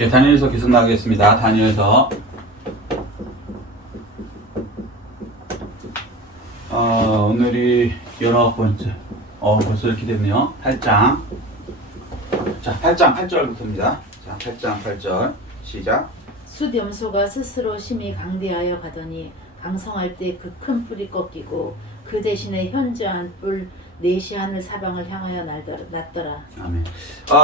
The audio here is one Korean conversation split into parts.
예, 다니엘서 계속 나가겠습니다. 다니엘서 오늘이 19번째. 벌써 이렇게 됐네요. 8장. 자, 8장 8절부터입니다. 자, 8장 8절 시작. 숫염소가 스스로 심히 강대하여 가더니 강성할 때 그 큰 뿔이 꺾이고 그 대신에 현저한 뿔 넷이 하늘 사방을 향하여 났더라. 아멘.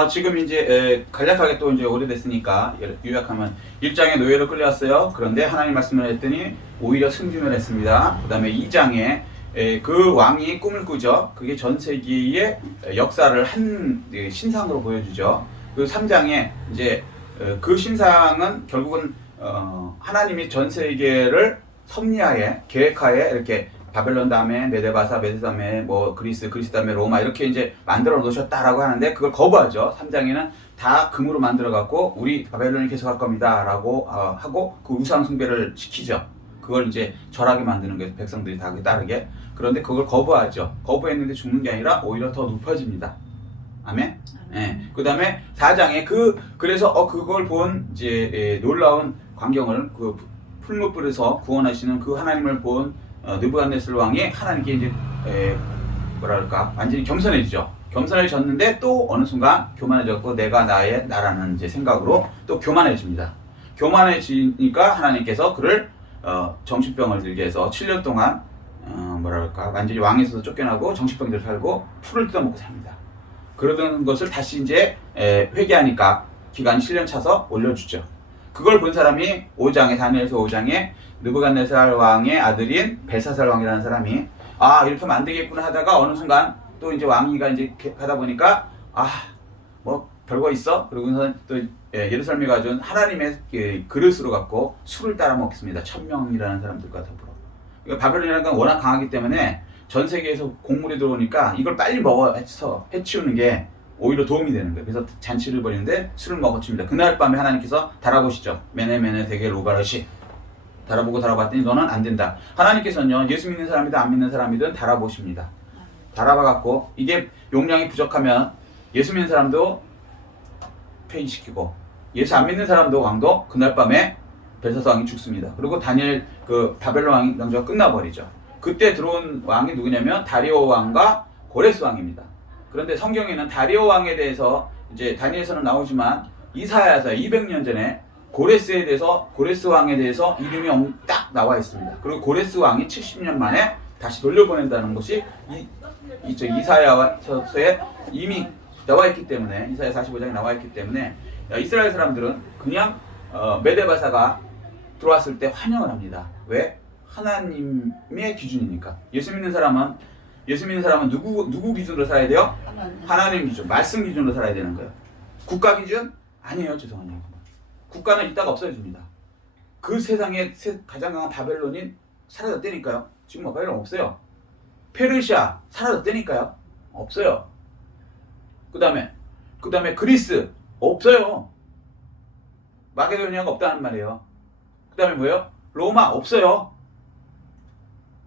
지금 이제 간략하게 또 이제 오래됐으니까 요약하면 1장에 노예로 끌려왔어요. 그런데 하나님 말씀을 했더니 오히려 승진을 했습니다. 그 다음에 2장에 그 왕이 꿈을 꾸죠. 그게 전 세계의 역사를 한 신상으로 보여주죠. 그 3장에 이제 그 신상은 결국은 하나님이 전 세계를 섭리하에 계획하에 이렇게 바벨론 다음에 메데바사, 메데 다음에 뭐 그리스 다음에 로마 이렇게 이제 만들어 놓으셨다라고 하는데 그걸 거부하죠. 3장에는 다 금으로 만들어 갖고 우리 바벨론이 계속할 겁니다라고 하고 그 우상 숭배를 시키죠. 그걸 이제 절하게 만드는 거예요. 백성들이 다 따르게. 그런데 그걸 거부하죠. 거부했는데 죽는 게 아니라 오히려 더 높아집니다. 아멘. 예. 그다음에 4장에 그래서 그걸 본 이제 놀라운 광경을 그 풀무불에서 구원하시는 그 하나님을 본 느부갓네살 왕이 하나님께 이제 뭐랄까 완전히 겸손해지죠. 겸손해졌는데 또 어느 순간 교만해졌고 내가 나의 나라는 이제 생각으로 또 교만해집니다. 교만해지니까 하나님께서 그를 정신병을 들게 해서 7년 동안 뭐랄까 완전히 왕에서도 쫓겨나고 정신병대로 살고 풀을 뜯어먹고 삽니다. 그러던 것을 다시 이제 회개하니까 기간이 7년 차서 올려주죠. 그걸 본 사람이 5장에 다니엘서 5장에 느부갓네살 왕의 아들인 벨사살 왕이라는 사람이 이렇게 하면 안 되겠구나 하다가 어느 순간 또 이제 왕위가 이제 가다 보니까 뭐 별거 있어? 그러고서 또 예루살렘에 가져온 하나님의 그릇으로 갖고 술을 따라 먹습니다. 1000명이라는 사람들과 더불어. 그러니까 바벨론이라는 건 워낙 강하기 때문에 전 세계에서 곡물이 들어오니까 이걸 빨리 먹어서 해치우는 게 오히려 도움이 되는 거예요. 그래서 잔치를 벌이는데 술을 먹어칩니다. 그날 밤에 하나님께서 달아보시죠. 메네메네 데게 로바르시. 달아보고 달아봤더니 너는 안 된다. 하나님께서는요, 예수 믿는 사람이든 안 믿는 사람이든 달아보십니다. 달아봐갖고 이게 용량이 부족하면 예수 믿는 사람도 폐위시키고 예수 안 믿는 사람도 왕도 그날 밤에 벨사살 왕이 죽습니다. 그리고 다니엘 그 바벨론 왕이 왕조가 끝나버리죠. 그때 들어온 왕이 누구냐면 다리오 왕과 고레스 왕입니다. 그런데 성경에는 다리오 왕에 대해서 이제 다니엘서는 나오지만 이사야서 200년 전에 고레스 왕에 대해서 이름이 딱 나와 있습니다. 그리고 고레스 왕이 70년 만에 다시 돌려보낸다는 것이 이사야서에 이미 나와 있기 때문에 이사야 45장에 나와 있기 때문에 이스라엘 사람들은 그냥 메데바사가 들어왔을 때 환영을 합니다. 왜? 하나님의 기준이니까. 예수 믿는 사람은 누구 기준으로 살아야 돼요? 하나님 기준, 말씀 기준으로 살아야 되는 거예요. 국가 기준? 아니에요. 죄송한 얘기. 국가는 이따가 없어집니다. 그 세상에 가장 강한 바벨론이 사라졌다니까요. 지금 바벨론 없어요. 페르시아 사라졌다니까요. 없어요. 그 다음에 그리스 없어요. 마게도니아가 없다는 말이에요. 그 다음에 뭐예요? 로마 없어요.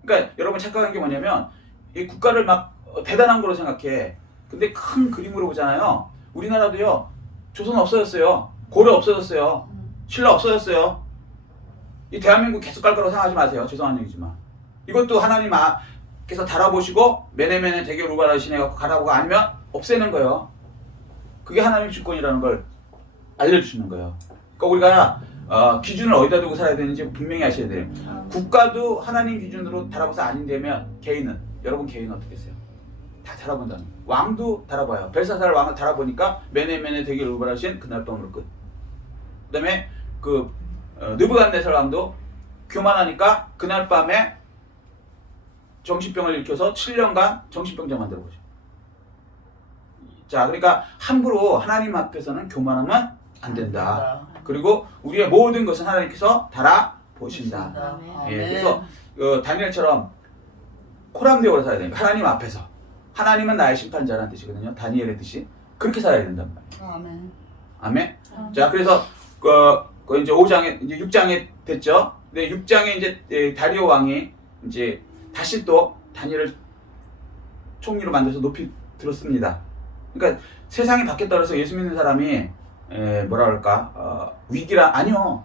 그러니까 여러분 착각한 게 뭐냐면 이 국가를 막 대단한 거로 생각해. 근데 큰 그림으로 보잖아요. 우리나라도요. 조선 없어졌어요. 고려 없어졌어요. 신라 없어졌어요. 이 대한민국 계속 갈 거라고 생각하지 마세요. 죄송한 얘기지만. 이것도 하나님께서 달아보시고 메네메네 대교 루바라신 해갖고 가라고 아니면 없애는 거예요. 그게 하나님의 주권이라는 걸 알려주시는 거예요. 그러니까 우리가 기준을 어디다 두고 살아야 되는지 분명히 아셔야 돼요. 국가도 하나님 기준으로 달아봐서 아닌데면 여러분 개인은 어떻게 했어요? 다 달아본다는 거예요. 왕도 달아봐요. 벨사살 왕을 달아보니까 메네메네 대교 루바라신 그날 밤으로 끝. 그 다음에 느부갓네살 왕도 교만하니까 그날 밤에 정신병을 일으켜서 7년간 정신병자 만들어보죠. 자, 그러니까 함부로 하나님 앞에서는 교만하면 안 된다. 그리고 우리의 모든 것은 하나님께서 달아보신다. 그래서 다니엘처럼 코람되어 살아야 됩니다. 하나님 앞에서. 하나님은 나의 심판자라는 뜻이거든요. 다니엘의 뜻이. 그렇게 살아야 된단 말이에요. 아멘. 자, 그래서 이제 5장에 이제 6장에 됐죠. 근데 6장에 이제 다리오 왕이 이제 다시 또 다니엘을 총리로 만들어서 높이 들었습니다. 그러니까 세상이 바뀌었다 그래서 예수 믿는 사람이 뭐라 그럴까 위기라 아니요.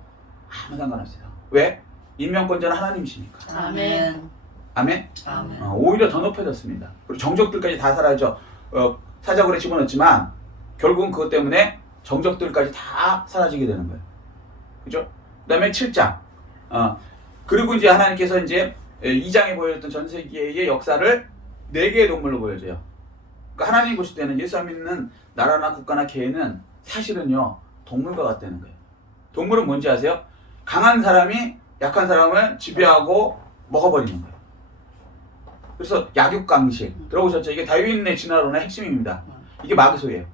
아무 상관없어요. 왜? 인명권자는 하나님이시니까. 아멘. 아멘. 아멘. 오히려 더 높아졌습니다. 그리고 정적들까지 다 사라져 사자굴에 집어넣지만 결국은 그것 때문에 정적들까지 다 사라지게 되는 거예요. 그죠? 그 다음에 7장. 그리고 이제 하나님께서 이제 2장에 보여줬던 전 세계의 역사를 4개의 동물로 보여줘요. 그러니까 하나님이 보실 때는 예수 안 믿는 나라나 국가나 개는 사실은요, 동물과 같다는 거예요. 동물은 뭔지 아세요? 강한 사람이 약한 사람을 지배하고 먹어버리는 거예요. 그래서 약육강식. 들어보셨죠? 이게 다윈의 진화론의 핵심입니다. 이게 마귀소예요.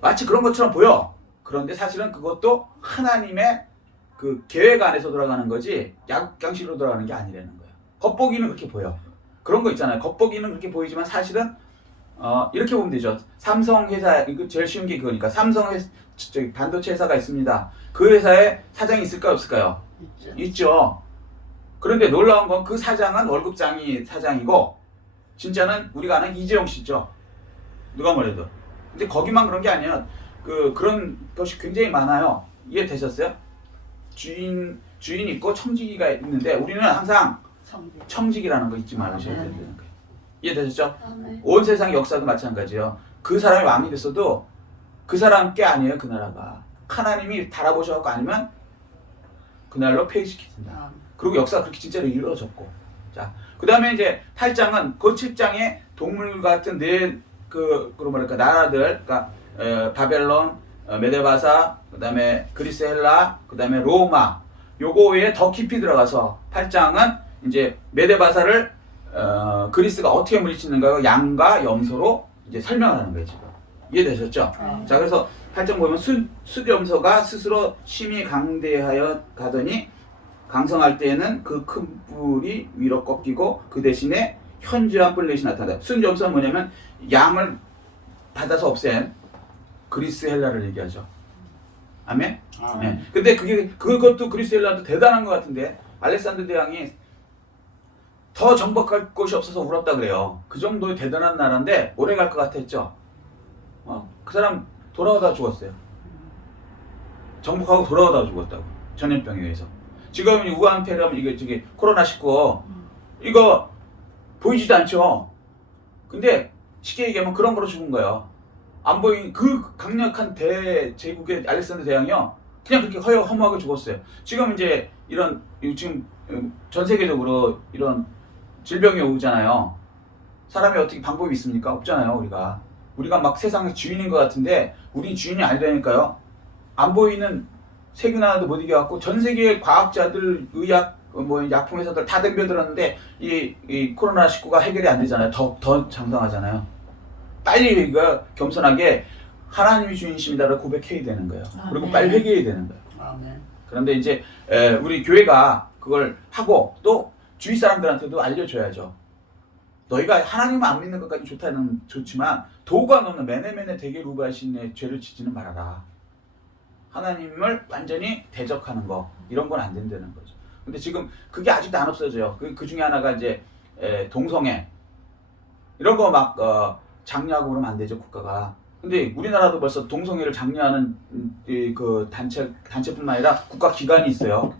마치 그런 것처럼 보여. 그런데 사실은 그것도 하나님의 그 계획 안에서 돌아가는 거지 약육강식으로 돌아가는 게 아니라는 거예요. 겉보기는 그렇게 보여. 그런 거 있잖아요. 겉보기는 그렇게 보이지만 사실은 이렇게 보면 되죠. 삼성 회사, 이거 제일 쉬운 게 그거니까. 삼성 회사, 저기 반도체 회사가 있습니다. 그 회사에 사장이 있을까요, 없을까요? 있죠. 그런데 놀라운 건 그 사장은 월급장이 사장이고 진짜는 우리가 아는 이재용 씨죠. 누가 뭐래도. 근데 거기만 그런 게 아니에요. 그런 것이 굉장히 많아요. 이해되셨어요? 주인 있고 청지기가 있는데 우리는 항상 청지기라는 거 잊지 말으셔야 되는 거예요. 이해되셨죠? 온 세상 역사도 마찬가지예요. 그 사람이 왕이 됐어도 그 사람 게 아니에요. 그 나라가. 하나님이 달아보셔갖고 아니면 그날로 폐기시키신다. 그리고 역사가 그렇게 진짜로 이루어졌고. 자, 그 다음에 이제 8장은 그 7장에 동물 같은 그로 말할까, 나라들, 그러니까, 바벨론, 메데바사, 그 다음에 그리스 헬라, 그 다음에 로마, 요거에 더 깊이 들어가서 8장은 이제 메데바사를, 그리스가 어떻게 물리치는가, 양과 염소로 이제 설명하는 거예요, 지금. 이해되셨죠? 자, 그래서 8장 보면 숫염소가 스스로 심히 강대하여 가더니 강성할 때에는 그 큰 뿔이 위로 꺾이고 그 대신에 현저한 뿔렛이 나타난다. 숫염소는 뭐냐면 양을 받아서 없앤 그리스 헬라를 얘기하죠. 아멘? 네. 근데 그것도 그리스 헬라도 대단한 것 같은데 알렉산더 대왕이 더 정복할 곳이 없어서 울었다 그래요. 그 정도의 대단한 나라인데 오래 갈 것 같았죠. 그 사람 돌아오다 죽었어요. 정복하고 돌아오다 죽었다고. 전염병에 의해서. 지금 우한폐렴 이게 코로나19 이거 보이지도 않죠. 근데 쉽게 얘기하면 그런 거로 죽은 거예요. 안 보인 그 강력한 대제국의 알렉산더 대왕이요. 그냥 그렇게 허무하게 죽었어요. 지금 이제 지금 전 세계적으로 이런 질병이 오잖아요. 사람이 어떻게 방법이 있습니까? 없잖아요. 우리가 막 세상의 주인인 것 같은데 우린 주인이 아니라니까요. 안 보이는 세균 하나도 못 이겨갖고 전 세계의 과학자들, 의학, 약품 회사들 다 덤벼들었는데 이 코로나19가 해결이 안 되잖아요. 더 장성하잖아요. 빨리 우리가 겸손하게 하나님이 주인이십니다를 고백해야 되는 거예요. 그리고 아멘. 빨리 회개해야 되는 거예요. 아멘. 그런데 이제 우리 교회가 그걸 하고 또 주위 사람들한테도 알려줘야죠. 너희가 하나님을 안 믿는 것까지 좋지만 도가 넘는 매네매네 되게 루바신의 죄를 짓지는 말아라. 하나님을 완전히 대적하는 거 이런 건 안 된다는 거죠. 근데 지금 그게 아직도 안 없어져요. 그 중에 하나가 이제 동성애 이런 거 막 장려하고 그러면 안 되죠, 국가가. 근데 우리나라도 벌써 동성애를 장려하는 그 단체뿐만 아니라 국가 기관이 있어요.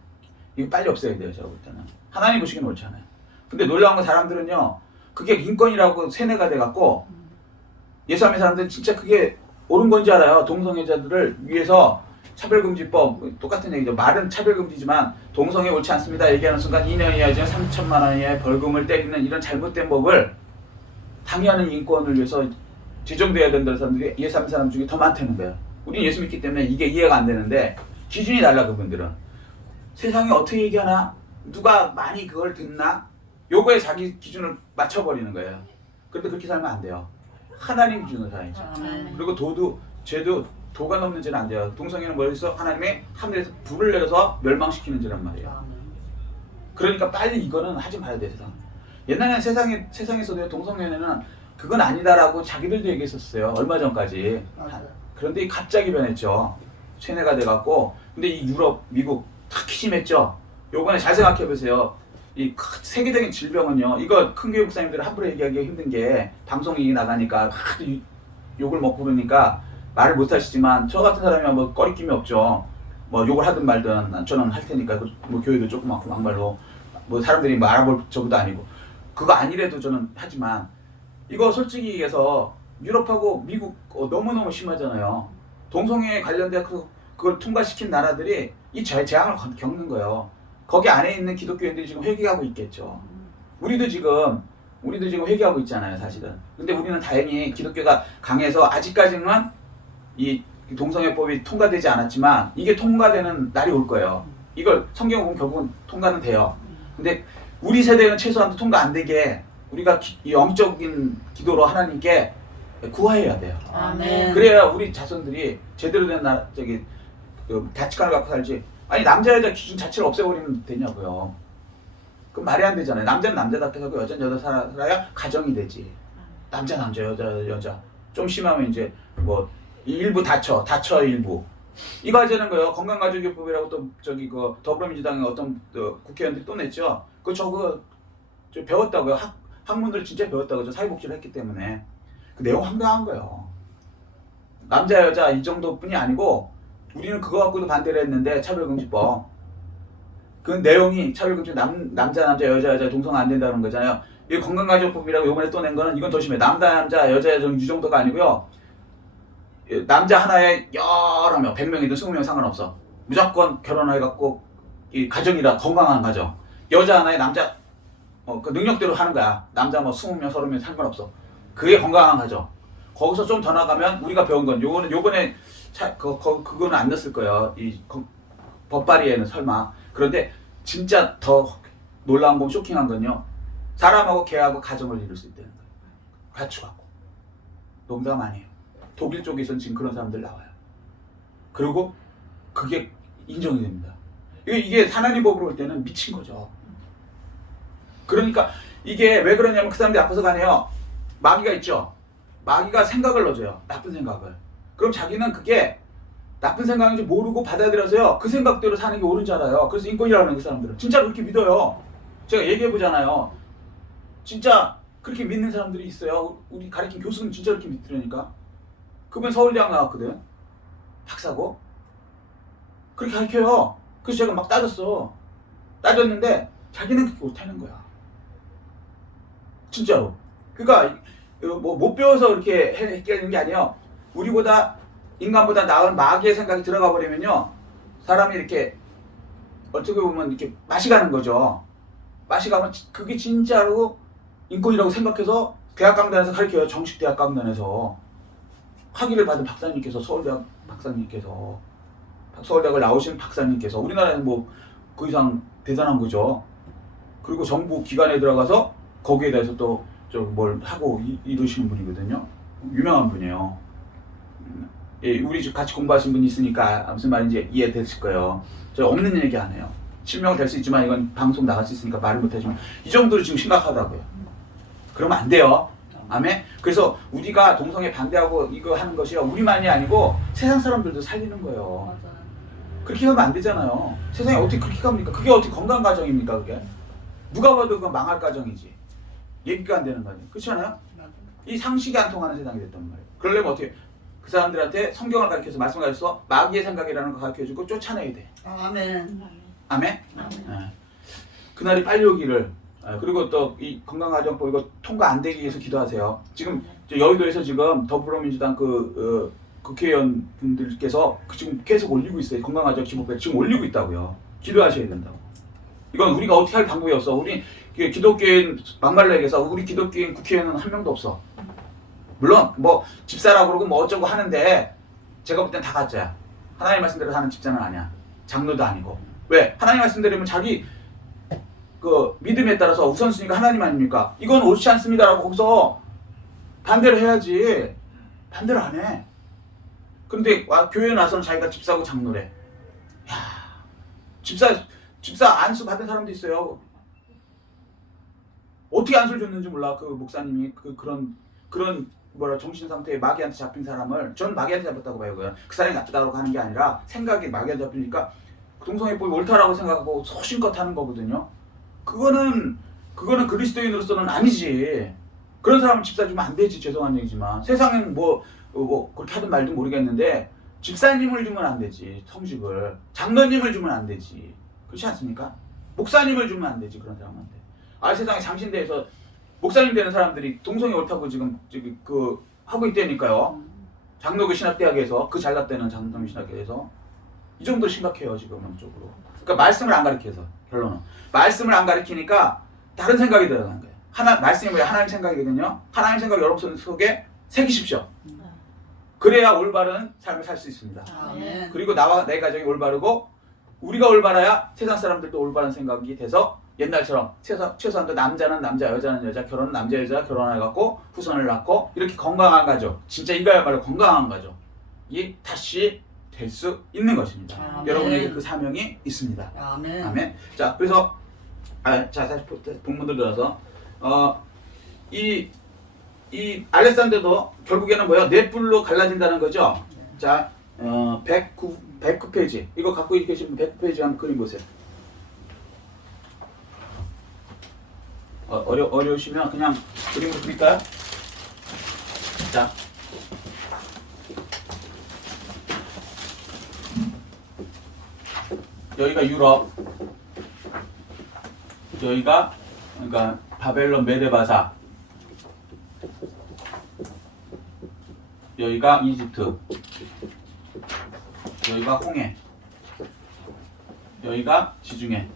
이거 빨리 없애야 돼요, 제가 볼 때는. 하나님 보시기는 옳지 않아요. 근데 놀라운 건 사람들은요, 그게 인권이라고 세뇌가 돼갖고 예수함의 사람들은 진짜 그게 옳은 건지 알아요. 동성애자들을 위해서 차별금지법, 똑같은 얘기죠. 말은 차별금지지만 동성애 옳지 않습니다 얘기하는 순간 2년 이하지 3천만 원 이하의 벌금을 때리는 이런 잘못된 법을 당연한 인권을 위해서 제정돼야 된다는 사람들이 예수하는 사람 중에 더 많다는 거예요. 우리는 예수 믿기 때문에 이게 이해가 안 되는데 기준이 달라. 그분들은 세상이 어떻게 얘기하나, 누가 많이 그걸 듣나, 요거에 자기 기준을 맞춰버리는 거예요. 그런데 그렇게 살면 안 돼요. 하나님 기준으로 살아야죠. 아멘. 그리고 죄도 도가 넘는 죄는 안 돼요. 동성애는 뭐였어? 하나님의 하늘에서 불을 내려서 멸망시키는 죄란 말이에요. 아멘. 그러니까 빨리 이거는 하지 말아야 돼요. 옛날에는 세상에서도 동성애는 그건 아니다라고 자기들도 얘기했었어요. 얼마 전까지. 맞아요. 그런데 갑자기 변했죠. 세뇌가 돼갖고. 근데 이 유럽, 미국 특히 심했죠. 요번에 잘 생각해보세요. 이 세계적인 질병은요, 이거 큰 교육 목사님들은 함부로 얘기하기가 힘든 게 방송이 나가니까 하도 욕을 먹고 그러니까 말을 못 하시지만 저 같은 사람이 뭐 꺼리낌이 없죠. 뭐 욕을 하든 말든 저는 할 테니까 뭐 교회도 조그맣고 막말로 뭐 사람들이 뭐 알아볼 정도 아니고 그거 아니래도 저는 하지만 이거 솔직히 얘기해서 유럽하고 미국 너무너무 심하잖아요. 동성애에 관련된 그걸 통과시킨 나라들이 이 재앙을 겪는 거예요. 거기 안에 있는 기독교인들이 지금 회개하고 있겠죠. 우리도 지금 회개하고 있잖아요, 사실은. 근데 우리는 다행히 기독교가 강해서 아직까지는 이 동성애법이 통과되지 않았지만 이게 통과되는 날이 올 거예요. 이걸 성경 보면 결국은 통과는 돼요. 근데 우리 세대는 최소한 통과 안 되게 우리가 이 영적인 기도로 하나님께 구해야 돼요. 아멘. 그래야 우리 자손들이 제대로 된 가치관을 갖고 살지. 아니 남자 여자 기준 자체를 없애버리면 되냐고요. 그럼 말이 안 되잖아요. 남자는 남자답게 살고 여자는 여자 살아야 가정이 되지. 남자 여자 좀 심하면 이제 뭐 일부 다쳐 일부 이거 하자는 거예요. 건강가족교법이라고 또 저기 그 더불어민주당의 어떤 국회의원들이 또 냈죠. 저 배웠다고요. 학문들 진짜 배웠다고. 저 사회복지를 했기 때문에 그 내용 황당한 거예요. 남자 여자 이 정도뿐이 아니고 우리는 그거 갖고도 반대를 했는데 차별금지법 그 내용이 차별금지 남자 여자 동성 안 된다는 거잖아요. 이 건강가족법이라고 이번에 또 낸 거는 이건 더 심해. 남자 여자 이 정도가 아니고요. 남자 하나에 여러 명 100명이든 20명 상관없어. 무조건 결혼해갖고 이 가정이라 건강한 가정. 여자 하나에 남자 그 능력대로 하는 거야. 남자 뭐 20명 30명 상관없어. 그게 건강한 가정. 거기서 좀 더 나가면 우리가 배운 건 요번에 그거는 안 넣었을 거예요. 법 발의에는 설마. 그런데 진짜 더 놀라운 건 쇼킹한 건요. 사람하고 개하고 가정을 이룰 수 있다는 거예요. 가축하고. 농담 아니에요. 독일 쪽에서는 지금 그런 사람들 나와요. 그리고 그게 인정이 됩니다. 이게 하나님 법으로 볼 때는 미친 거죠. 그러니까 이게 왜 그러냐면 그 사람들이 앞서서 가네요. 마귀가 있죠. 마귀가 생각을 넣어줘요. 나쁜 생각을. 그럼 자기는 그게 나쁜 생각인지 모르고 받아들여서요. 그 생각대로 사는 게 옳은 줄 알아요. 그래서 인권이라는 그 사람들은. 진짜 그렇게 믿어요. 제가 얘기해보잖아요. 진짜 그렇게 믿는 사람들이 있어요. 우리 가르친 교수는 진짜 그렇게 믿더라니까. 그분 서울대학 나왔거든. 박사고. 그렇게 가르쳐요. 그래서 제가 막 따졌는데 자기는 그렇게 못하는 거야. 진짜로. 그러니까 뭐 못 배워서 그렇게 했겠는 게 아니에요. 우리보다 인간보다 나은 마귀의 생각이 들어가 버리면요. 사람이 이렇게 어떻게 보면 이렇게 맛이 가는 거죠. 맛이 가면 그게 진짜로 인권이라고 생각해서 대학 강단에서 가르쳐요. 정식 대학 강단에서. 학위를 받은 박사님께서 서울대학 박사님께서 서울대학을 나오신 박사님께서 우리나라는 뭐 그 이상 대단한 거죠. 그리고 정부 기관에 들어가서 거기에 대해서 또 뭘 하고 이러시는 분이거든요. 유명한 분이에요. 예, 우리 집 같이 공부하신 분이 있으니까 무슨 말인지 이해되실 거예요. 저 없는 얘기 안 해요. 실명 될 수 있지만 이건 방송 나갈 수 있으니까 말을 못 해주면 이 정도로 지금 심각하다고요. 그러면 안 돼요. 아멘. 그래서 우리가 동성애 반대하고 이거 하는 것이요 우리만이 아니고 세상 사람들도 살리는 거예요. 맞아요. 그렇게 하면 안 되잖아요. 세상에 어떻게 그렇게 갑니까? 그게 어떻게 건강 가정입니까? 그게 누가 봐도 그건 망할 가정이지. 얘기가 안 되는 거 아니에요. 그렇지 않아요? 이 상식이 안 통하는 세상이 됐단 말이에요. 그러려면 어떻게 그 사람들한테 성경을 가르쳐서 말씀 가르쳐서 마귀의 생각이라는 거 가르쳐주고 쫓아내야 돼. 아멘. 아멘. 아멘. 네. 그날이 빨리 오기를. 그리고 또 이 건강가정법 이거 통과 안 되기 위해서 기도하세요. 지금 여의도에서 지금 더불어민주당 국회의원 분들께서 지금 계속 올리고 있어요. 건강가정 기본법 지금 올리고 있다고요. 기도하셔야 된다고. 이건 우리가 어떻게 할 방법이 없어. 우리 기독교인 막말로 얘기해서 우리 기독교인 국회의원은 한 명도 없어. 물론 뭐 집사라고 그러고 뭐 어쩌고 하는데 제가 볼 땐 다 가짜야. 하나님 말씀대로 사는 집사는 아니야. 장로도 아니고. 왜? 하나님 말씀대로면 자기 그 믿음에 따라서 우선순위가 하나님 아닙니까? 이건 옳지 않습니다라고 거기서 반대를 해야지. 반대를 안 해. 근데 교회에 나서는 자기가 집사고 장로래. 야, 집사 안수 받은 사람도 있어요. 어떻게 안수를 줬는지 몰라. 그 목사님이 그런 뭐라 정신 상태에 마귀한테 잡힌 사람을 전 마귀한테 잡았다고 봐요. 그 사람이 나쁘다고 하는 게 아니라 생각이 마귀한테 잡히니까 동성애법이 옳다라고 생각하고 소신껏 하는 거거든요. 그거는 그리스도인으로서는 아니지. 그런 사람은 집사 주면 안 되지. 죄송한 얘기지만 세상엔 뭐 그렇게 하든 말든 모르겠는데 집사님을 주면 안 되지. 성직을. 장로님을 주면 안 되지. 그렇지 않습니까? 목사님을 주면 안 되지. 그런 사람한테. 세상에 장신대에서 목사님 되는 사람들이 동성애 옳다고 지금 그 하고 있다니까요. 장로교 신학대학에서 그 잘났다는 장로교 신학대학에서 이 정도 심각해요 지금 쪽으로. 그러니까 말씀을 안 가르쳐서 결론은 말씀을 안 가르치니까 다른 생각이 들어가는 거예요. 말씀이 뭐야? 하나님 생각이거든요. 하나님 생각 여러분 속에 새기십시오. 그래야 올바른 삶을 살 수 있습니다. 아멘. 그리고 나와 내 가정이 올바르고 우리가 올바라야 세상 사람들도 올바른 생각이 돼서 옛날처럼 최소한도 남자는 남자, 여자는 여자, 결혼은 남자, 여자 결혼해갖고 후손을 낳고 이렇게 건강한 가족, 진짜 이거야말로 건강한 가족이 다시 될 수 있는 것입니다. 아멘. 여러분에게 그 사명이 있습니다. 아멘. 아멘. 자, 그래서 자 다시 본문으로 들어서 이 알렉산더도 결국에는 뭐야? 네 뿔로 갈라진다는 거죠. 자, 109페이지. 이거 갖고 계신 분 109페이지 한번 그림 보세요. 어려우시면 그냥 그림으로 그릴까요? 자. 여기가 유럽. 여기가 그러니까 바벨론 메데바사. 여기가 이집트. 여기가 홍해. 여기가 지중해.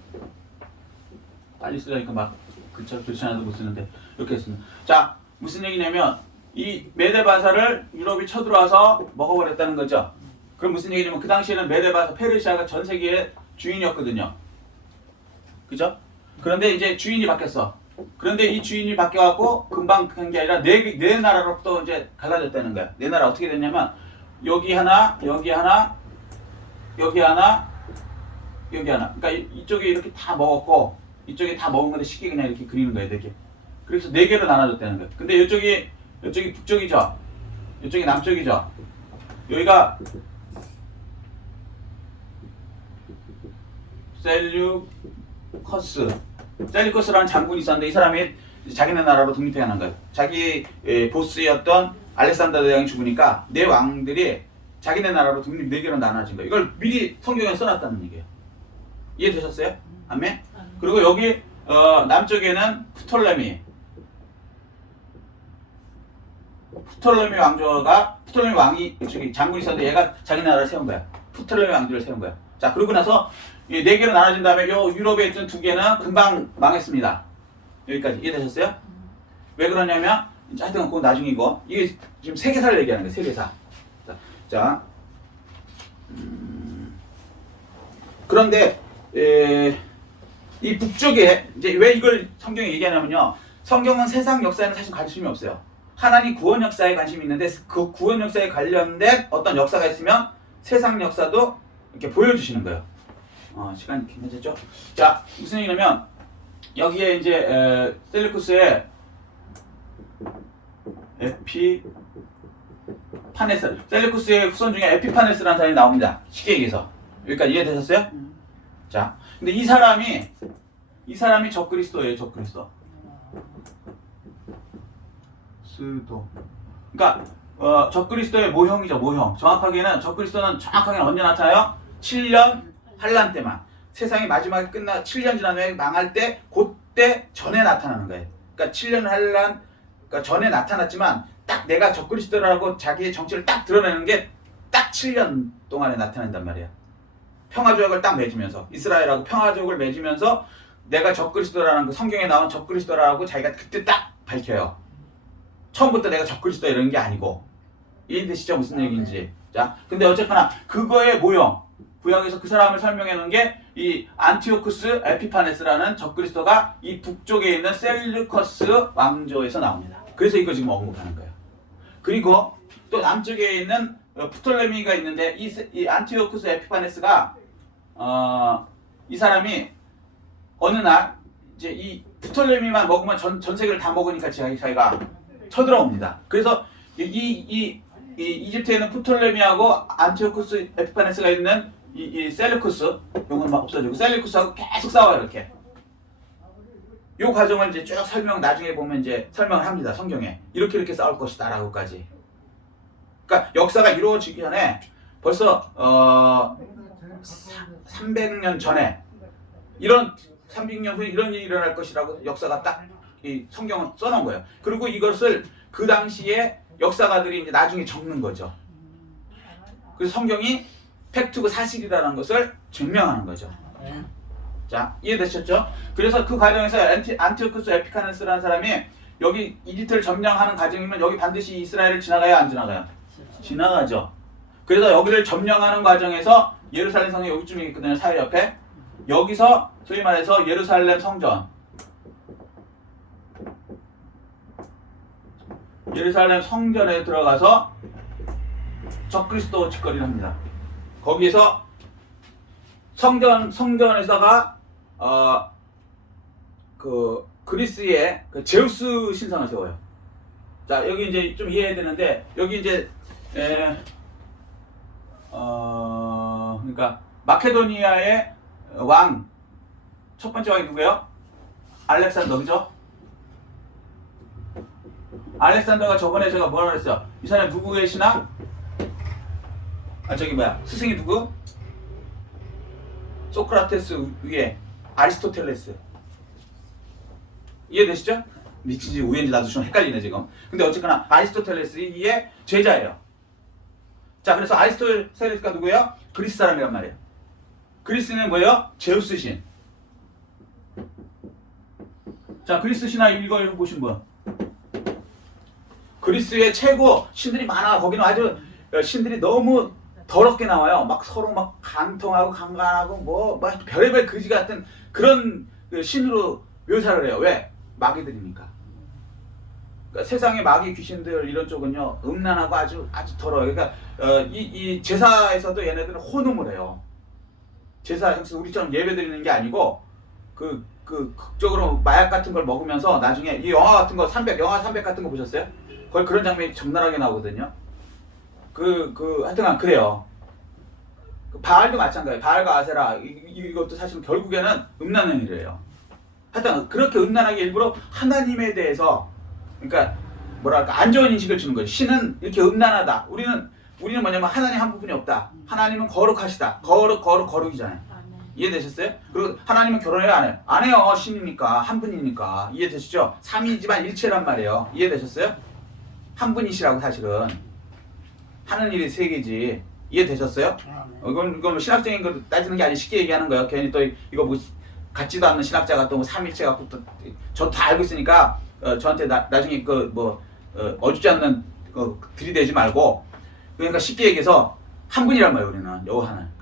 빨리 쓰려니까 막 글씨 하나도 못 쓰는데 이렇게 했습니다. 자, 무슨 얘기냐면 이 메데바사를 유럽이 쳐들어와서 먹어버렸다는 거죠. 그럼 무슨 얘기냐면 그 당시에는 메데바사, 페르시아가 전 세계의 주인이었거든요. 그죠? 그런데 이제 주인이 바뀌었어. 그런데 이 주인이 바뀌어갖고 금방 간 게 아니라 네 나라로 또 이제 갈라졌다는 거야. 네 나라 어떻게 됐냐면 여기 하나, 여기 하나, 여기 하나, 여기 하나. 그러니까 이쪽에 이렇게 다 먹었고 이쪽에 다 먹은 건데 쉽게 그냥 이렇게 그리는 거야, 4개. 그래서 4개로 나눠졌다는 거야. 근데 이쪽이 북쪽이죠. 이쪽이 남쪽이죠. 여기가 셀류커스라는 장군이 있었는데 이 사람이 자기네 나라로 독립해 가는 거예요. 자기 보스였던 알렉산더 대왕이 죽으니까 네 왕들이 자기네 나라로 독립 4개로 나눠진 거예요. 이걸 미리 성경에 써놨다는 얘기예요. 이해되셨어요? 아멘? 그리고 여기 남쪽에는 프톨레미 왕이 장군이 있었는데 얘가 자기 나라를 세운 거야. 프톨레미 왕조를 세운 거야. 자, 그러고 나서 이 4개로 나눠진 다음에 요 유럽에 있던 2개는 금방 망했습니다. 여기까지 이해되셨어요? 왜 그러냐면 하여튼 그건 나중이고 이게 지금 세계사를 얘기하는 거예요. 세계사. 자, 그런데 이 북쪽에 이제 왜 이걸 성경에 얘기하냐면요. 성경은 세상 역사에는 사실 관심이 없어요. 하나님 구원 역사에 관심이 있는데 그 구원 역사에 관련된 어떤 역사가 있으면 세상 역사도 이렇게 보여주시는 거예요. 시간이 괜찮죠? 자, 무슨 얘기냐면 여기에 이제 셀루쿠스의 셀루쿠스의 후손 중에 에피파네스라는 사람이 나옵니다. 쉽게 얘기해서 여기까지 이해되셨어요? 자, 근데 이 사람이 적그리스도예요. 적그리스도. 그러니까 적그리스도의 모형이죠. 모형. 정확하게는 적그리스도는 언제 나타나요? 7년 환란 때만. 세상이 마지막에 7년 지난 후에 망할 때 그때 전에 나타나는 거예요. 그러니까 7년 환란 그러니까 전에 나타났지만 딱 내가 적그리스도라고 자기의 정체를 딱 드러내는 게 딱 7년 동안에 나타난단 말이야. 평화조약을 딱 맺으면서 이스라엘하고 평화조약을 맺으면서 내가 적그리스도라는 그 성경에 나온 적그리스도라고 자기가 그때 딱 밝혀요. 처음부터 내가 적그리스도 이런 게 아니고. 이해되시죠? 무슨 얘기인지. 자, 근데 어쨌거나 그거의 모형 구약에서 그 사람을 설명해 놓은 게 이 안티오쿠스 에피파네스라는 적그리스도가 이 북쪽에 있는 셀루커스 왕조에서 나옵니다. 그래서 이거 지금 언급하는 거예요. 그리고 또 남쪽에 있는 프톨레미가 있는데 이 안티오쿠스 에피파네스가 이 사람이 어느 날 이제 이 프톨레미만 먹으면 전 세계를 다 먹으니까 자기가 쳐들어옵니다. 그래서 이 이집트에는 프톨레미하고 안티오쿠스 에피파네스가 있는 이 셀루쿠스 요건 막 없어지고 셀루쿠스하고 계속 싸워요. 이렇게 요 과정을 이제 쭉 나중에 보면 이제 설명을 합니다. 성경에 이렇게 싸울 것이다 라고까지. 그러니까 역사가 이루어지기 전에 벌써 300년 전에 이런 300년 후에 이런 일이 일어날 것이라고 역사가 딱 이 성경은 써놓은 거예요. 그리고 이것을 그 당시에 역사가들이 이제 나중에 적는 거죠. 그래서 성경이 팩트고 사실이라는 것을 증명하는 거죠. 자, 이해되셨죠? 그래서 그 과정에서 안티오쿠스 에피카네스라는 사람이 여기 이집트를 점령하는 과정이면 여기 반드시 이스라엘을 지나가야 안 지나가요? 지나가죠. 그래서 여기를 점령하는 과정에서 예루살렘 성이 여기쯤에 있거든요. 사회 옆에. 여기서 소위 말해서 예루살렘 성전, 예루살렘 성전에 들어가서 적그리스도 짓거리를 합니다. 거기에서 성전에다가 그 그리스의 그 제우스 신상을 세워요. 자, 여기 이제 좀 이해해야 되는데, 여기 이제 그러니까 마케도니아의 왕, 첫 번째 왕이 누구예요? 알렉산더, 그죠? 알렉산더가 저번에 제가 뭐라 그랬어요? 이 사람 누구의 신앙? 저기 뭐야, 스승이 누구? 소크라테스 위에 아리스토텔레스. 이해되시죠? 미친지 우연지 나도 좀 헷갈리네 지금. 근데 어쨌거나 아리스토텔레스 위에 제자예요. 자, 그래서 아리스토텔레스가 누구예요? 그리스 사람이란 말이에요. 그리스는 뭐예요? 제우스 신. 자, 그리스 신화 읽어보신 분. 그리스의 최고 신들이 많아. 거기는 아주 신들이 너무 더럽게 나와요. 막 서로 막 간통하고 강간하고 뭐 별의별 거지 같은 그런 신으로 묘사를 해요. 왜? 마귀들이니까. 그러니까 세상의 마귀 귀신들 이런 쪽은요 음란하고 아주 더러워요. 그러니까 이 제사에서도 얘네들은 혼음을 해요. 제사 역시 우리처럼 예배 드리는 게 아니고 그 극적으로 마약 같은 걸 먹으면서 나중에 이 영화 같은 거 영화 300 같은 거 보셨어요? 거의 그런 장면이 적나라하게 나오거든요. 하여튼간 그래요. 바알도 마찬가지예요. 바알과 아세라 이것도 사실 결국에는 음란 행위래요. 하여튼 그렇게 음란하게 일부러 하나님에 대해서, 그러니까 뭐랄까 안 좋은 인식을 주는 거죠. 신은 이렇게 음란하다. 우리는 뭐냐면 하나님 한 부분이 없다. 하나님은 거룩하시다. 거룩이잖아요. 이해되셨어요? 그리고 하나님은 결혼해요, 안 해요? 안 해요. 신이니까, 한 분이니까. 이해되시죠? 삼위지만 일체란 말이에요. 이해되셨어요? 한 분이시라고 사실은. 하는 일이 세 개지. 이해되셨어요? 이건 신학적인 거 따지는 게 아니고 쉽게 얘기하는 거예요. 괜히 또 이거 뭐 같지도 않는 신학자가 또 뭐 삼일체 갖고 또 저 다 알고 있으니까 저한테 나중에 어줍지 않는 들이대지 말고, 그러니까 쉽게 얘기해서 한 분이란 말이에요. 우리는 여호와는.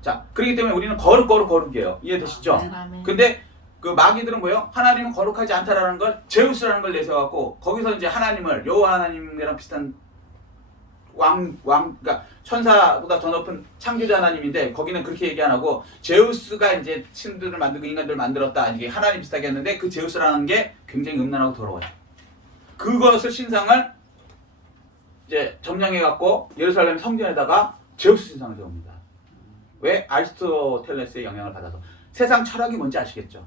자, 그렇기 때문에 우리는 거룩이에요. 이해되시죠? 근데 그 마귀들은 뭐예요? 하나님은 거룩하지 않다라는 걸 제우스라는 걸 내세워갖고 거기서 이제 하나님을 여호와 하나님이랑 비슷한 그러니까 천사보다 더 높은 창조자 하나님인데 거기는 그렇게 얘기 안 하고 제우스가 이제 신들을 만들고 인간들을 만들었다, 이게 하나님 비슷하게 했는데 그 제우스라는 게 굉장히 음란하고 더러워요. 그것을 신상을 이제 점령해갖고 예루살렘 성전에다가 제우스 신상을 세웁니다. 왜? 아리스토텔레스의 영향을 받아서. 세상 철학이 뭔지 아시겠죠?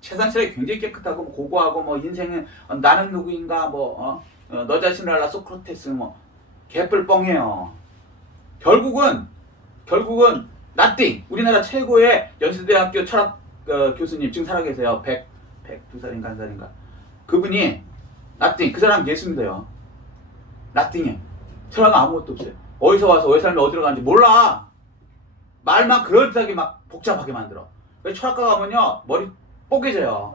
세상 철학이 굉장히 깨끗하고 고고하고 뭐 인생은 나는 누구인가 너 자신을 알라 소크라테스 뭐 개뿔 뻥이에요. 결국은 nothing. 우리나라 최고의 연세대학교 철학 교수님 지금 살아계세요. 102살인가 1살인가. 그분이 nothing. 그 사람 예수 믿어요. nothing이에요. 철학은 아무것도 없어요. 어디서 와서 어디 살면 어디로 가는지 몰라. 말만 그럴듯하게 막 복잡하게 만들어. 왜 철학과 가면요 머리 뽀개져요.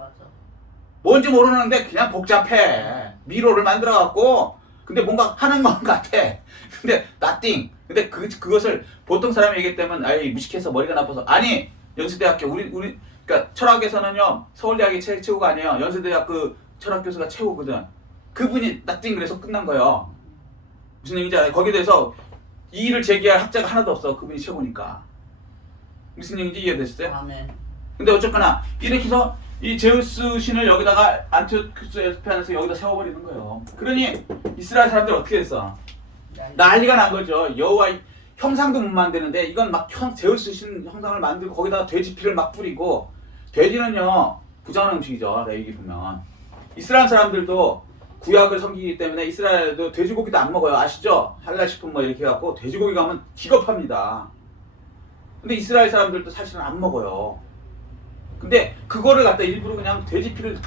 뭔지 모르는데 그냥 복잡해. 미로를 만들어갖고 근데 뭔가 하는 것 같아. 근데 nothing. 근데 그것을 보통 사람이 얘기할 때면 아이 무식해서 머리가 나빠서. 아니, 연세대학교 우리 그러니까 철학에서는요 서울대학이 최고가 아니에요. 연세대학 그 철학 교수가 최고거든. 그분이 nothing 그래서 끝난 거예요. 무슨 얘기인지 알아요? 거기에 대해서 이의를 제기할 학자가 하나도 없어. 그분이 최고니까. 무슨 얘기인지 이해되셨어요? 아멘. 근데 어쨌거나 이렇게 해서 이 제우스 신을 여기다가 안티오쿠스 에피파네스 여기다 세워버리는 거예요. 그러니 이스라엘 사람들 어떻게 했어? 난리가 난 거죠. 여호와 형상도 못 만드는데 이건 막 제우스 신 형상을 만들고 거기다가 돼지 피를 막 뿌리고, 돼지는요 부정한 음식이죠. 레위기 보면 이스라엘 사람들도 구약을 섬기기 때문에 이스라엘도 돼지고기도 안 먹어요. 아시죠? 할랄식품 뭐 이렇게 해갖고 돼지고기 가면 기겁합니다. 근데 이스라엘 사람들도 사실은 안 먹어요. 근데 그거를 갖다 일부러 그냥 돼지 피를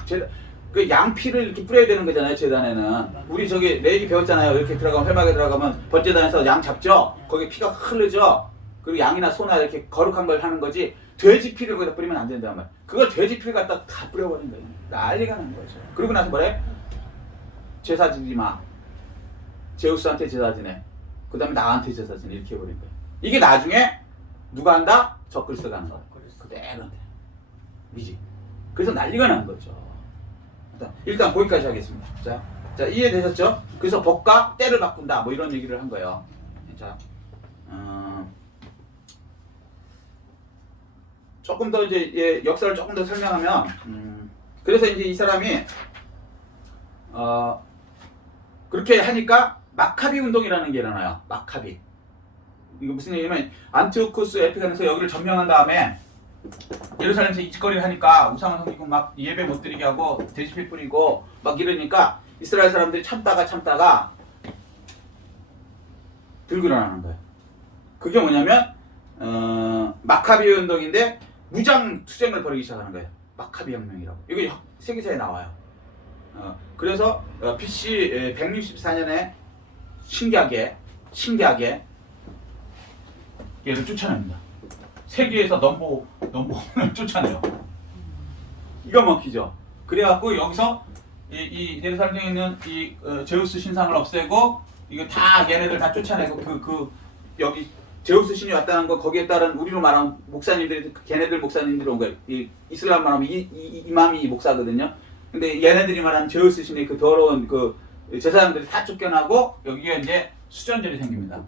그 양피를 이렇게 뿌려야 되는 거잖아요. 제단에는 우리 저기 레이기 배웠잖아요. 이렇게 들어가면 회막에 들어가면 번제단에서 양 잡죠. 거기 피가 흐르죠. 그리고 양이나 소나 이렇게 거룩한 걸 하는 거지 돼지 피를 거기다 뿌리면 안 된단 말이에요. 그걸 돼지 피를 갖다 다 뿌려버린 거예요. 난리가 나는 거죠. 그러고 나서 뭐래? 제사 지지 마. 제우스한테 제사 지내. 그 다음에 나한테 제사 지내. 이렇게 해버린 거예요. 이게 나중에 누가 한다? 적그리스도가 하는 거예요. 그대로 돼. 미지. 그래서 난리가 난 거죠. 일단 거기까지 하겠습니다. 자 이해되셨죠? 그래서 법과 때를 바꾼다. 뭐 이런 얘기를 한 거예요. 자, 조금 더 이제 역사를 조금 더 설명하면, 그래서 이제 이 사람이 그렇게 하니까 마카비 운동이라는 게 일어나요. 마카비. 이거 무슨 얘기냐면 안티오쿠스 에피간에서 여기를 점령한 다음에 예루살렘에서 이짓거리를 하니까 우상을 섬기고 막 예배 못 드리게 하고 돼지피 뿌리고 막 이러니까 이스라엘 사람들이 참다가 들고 일어나는 거예요. 그게 뭐냐면 마카비 운동인데 무장 투쟁을 벌이기 시작하는 거예요. 마카비 혁명이라고. 이거 세계사에 나와요. 그래서 BC 164년에 신기하게 얘를 쫓아냅니다. 세계에서 넘버원을 쫓아내요. 이거 먹히죠. 그래갖고 여기서 이 예루살렘에 있는 이 제우스 신상을 없애고 이거 다 얘네들 다 쫓아내고 여기 제우스 신이 왔다는 거 거기에 따른 우리로 말하면 목사님들이 걔네들 목사님들이 온 거예요. 이 이슬람 말하면 이맘이 목사거든요. 근데 얘네들이 말하는 제우스 신의 그 더러운 그 제사장들이 다 쫓겨나고 여기에 이제 수전절이 생깁니다.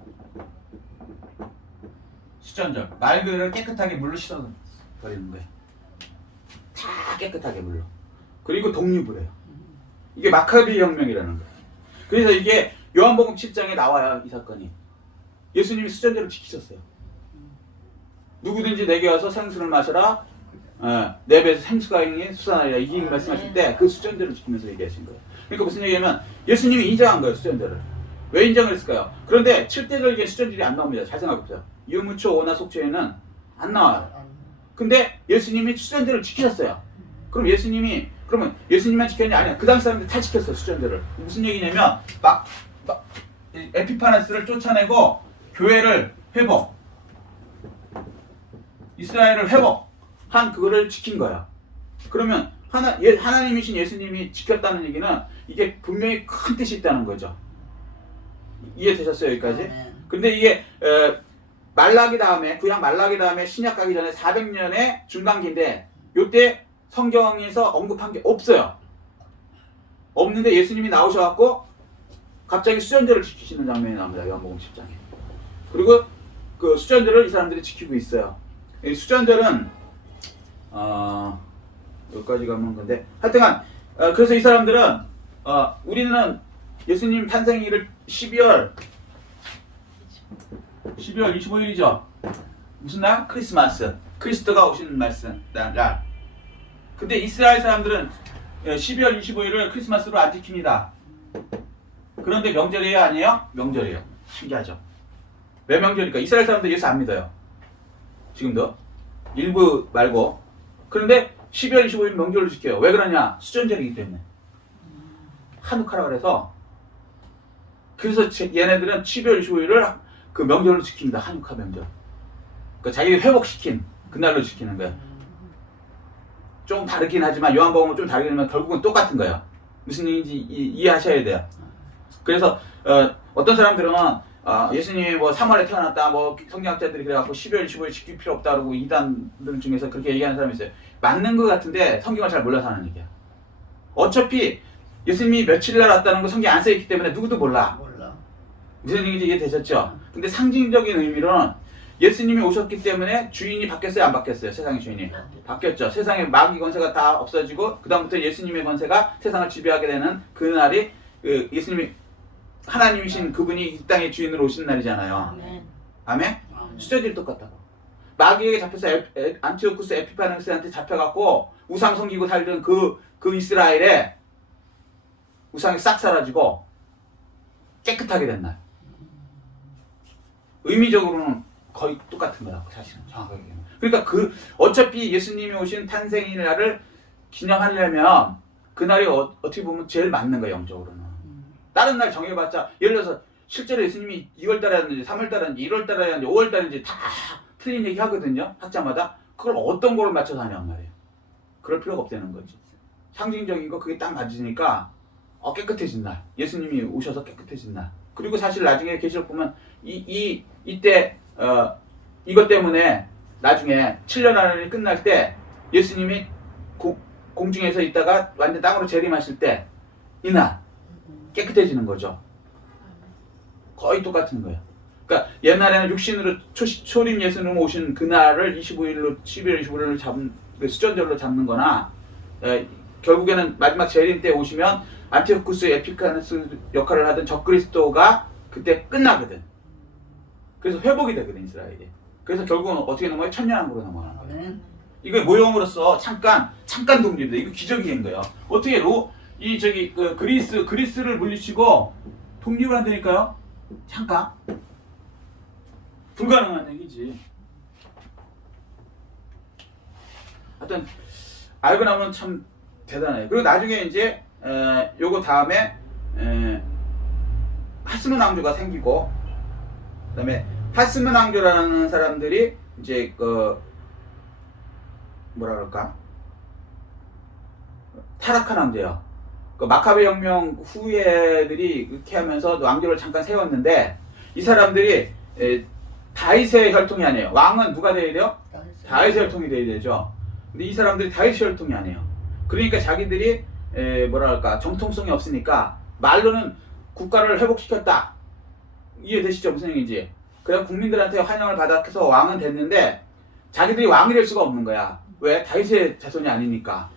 수전절. 말 그대로 깨끗하게 물로 씻어버리는 거예요. 다 깨끗하게 물로. 그리고 독립을 해요. 이게 마카비 혁명이라는 거예요. 그래서 이게 요한복음 7장에 나와요. 이 사건이. 예수님이 수전절을 지키셨어요. 누구든지 내게 와서 생수를 마셔라. 내 배에서 생수가 있니 수산하리라. 이 말씀하실 때 그 수전절을 지키면서 얘기하신 거예요. 그러니까 무슨 얘기냐면 예수님이 인정한 거예요. 수전절을. 왜 인정을 했을까요? 그런데 7대절기에 수전절이 안 나옵니다. 잘 생각해보세요. 유무초 오나 속초에는 안 나와요. 근데 예수님이 수전절을 지키셨어요. 그럼 그러면 예수님만 지켰냐? 아니야. 그 당시 사람들이 다 지켰어요. 수전절을. 무슨 얘기냐면 막 에피파네스를 쫓아내고 교회를 회복, 이스라엘을 회복한 그거를 지킨 거야. 그러면 하나님이신 예수님이 지켰다는 얘기는 이게 분명히 큰 뜻이 있다는 거죠. 이해되셨어요? 여기까지? 근데 이게 말라기 다음에 구약 말라기 다음에 신약 가기 전에 400년의 중간기인데 요때 성경에서 언급한 게 없어요. 없는데 예수님이 나오셔갖고 갑자기 수전절을 지키시는 장면이 나옵니다. 요한복음 10장에. 그리고 그 수전절을 이 사람들이 지키고 있어요. 이 수전절은 여기까지 가면 건데 하여튼간 그래서 이 사람들은 우리는 예수님 탄생일을 12월 25일이죠. 무슨 날? 크리스마스. 그리스도가 오신 날. 근데 이스라엘 사람들은 12월 25일을 크리스마스로 안 지킵니다. 그런데 명절이에요? 아니에요? 명절이에요. 신기하죠? 왜 명절일까? 이스라엘 사람들 예수 안 믿어요. 지금도. 일부 말고. 그런데 12월 25일 명절을 지켜요. 왜 그러냐? 수전절이기 때문에. 하누카라 그래서 얘네들은 12월 25일을 그 명절로 지킵니다. 하누카 명절. 그러니까 자기 회복시킨 그날로 지키는 거예요. 좀 다르긴 하지만 요한복음은 좀 다르긴 하지만 결국은 똑같은 거예요. 무슨 얘기인지 이해하셔야 돼요. 그래서 어떤 사람들은 예수님이 뭐 3월에 태어났다 뭐 성경학자들이 그래갖고 12월 25일 지킬 필요 없다 그러고 이단들 중에서 그렇게 얘기하는 사람이 있어요. 맞는 것 같은데 성경을 잘 몰라서 하는 얘기야. 어차피 예수님이 며칠날 왔다는 거 성경에 안 써있기 때문에 누구도 몰라. 무슨 얘기인지 이해되셨죠? 근데 상징적인 의미로는 예수님이 오셨기 때문에 주인이 바뀌었어요? 안 바뀌었어요? 세상의 주인이 바뀌었죠. 세상의 마귀 권세가 다 없어지고 그 다음부터 예수님의 권세가 세상을 지배하게 되는 그날이 예수님이 하나님이신 그분이 이 땅의 주인으로 오신 날이잖아요. 아멘? 수저들이 똑같다고. 마귀에게 잡혀서 안티오쿠스 에피파네스한테 잡혀갖고 우상 섬기고 살던 그 이스라엘에 우상이 싹 사라지고 깨끗하게 된 날. 의미적으로는 거의 똑같은 거야, 사실은 정확하게. 그러니까 어차피 예수님이 오신 탄생의 날을 기념하려면 그날이 어떻게 보면 제일 맞는 거야, 영적으로는. 다른 날 정해봤자, 예를 들어서 실제로 예수님이 2월달이라든지 3월달이라든지 1월달이라든지 5월달이라든지 다 틀린 얘기 하거든요, 학자마다. 그걸 어떤 거를 맞춰서 하냔 말이에요. 그럴 필요가 없다는 거지. 상징적인 거 그게 딱 맞으니까 깨끗해진 날, 예수님이 오셔서 깨끗해진 날. 그리고 사실 나중에 계시록 보면 이때 이것 때문에 나중에 7년 안이 끝날 때 예수님이 공중에서 있다가 완전 땅으로 재림하실 때 이날 깨끗해지는 거죠. 거의 똑같은 거예요. 그러니까 옛날에는 육신으로 초림 예수님 오신 그날을 25일로 11월 25일을 수전절로 잡는 거나 결국에는 마지막 재림 때 오시면 안티오쿠스 에피카네스 역할을 하던 적그리스도가 그때 끝나거든. 그래서 회복이 되거든, 이스라엘이. 그래서 결국은 어떻게 넘어가요? 천년왕국으로 넘어가는 거예요. 이거 모형으로서 잠깐 독립이다. 이거 기적인 거예요. 어떻게 그리스를 물리치고 독립을 한다니까요? 잠깐. 불가능한 얘기지. 하여튼 알고 나면 참 대단해요. 그리고 나중에 이제 요거 다음에 하스문 왕조가 생기고, 그다음에 하스문 왕조라는 사람들이 이제 뭐라 그럴까, 타락한 왕조예요. 마카베 혁명 후예들이 그렇게 하면서 왕조를 잠깐 세웠는데, 이 사람들이 다윗의 혈통이 아니에요. 왕은 누가 돼야 돼요? 다윗의 혈통이 돼야 되죠. 근데 이 사람들이 다윗의 혈통이 아니에요. 그러니까 자기들이 뭐랄까 정통성이 없으니까 말로는 국가를 회복시켰다. 이해되시죠? 무슨 얘기인지. 그냥 국민들한테 환영을 받아서 왕은 됐는데 자기들이 왕이 될 수가 없는 거야. 왜? 다윗의 자손이 아니니까.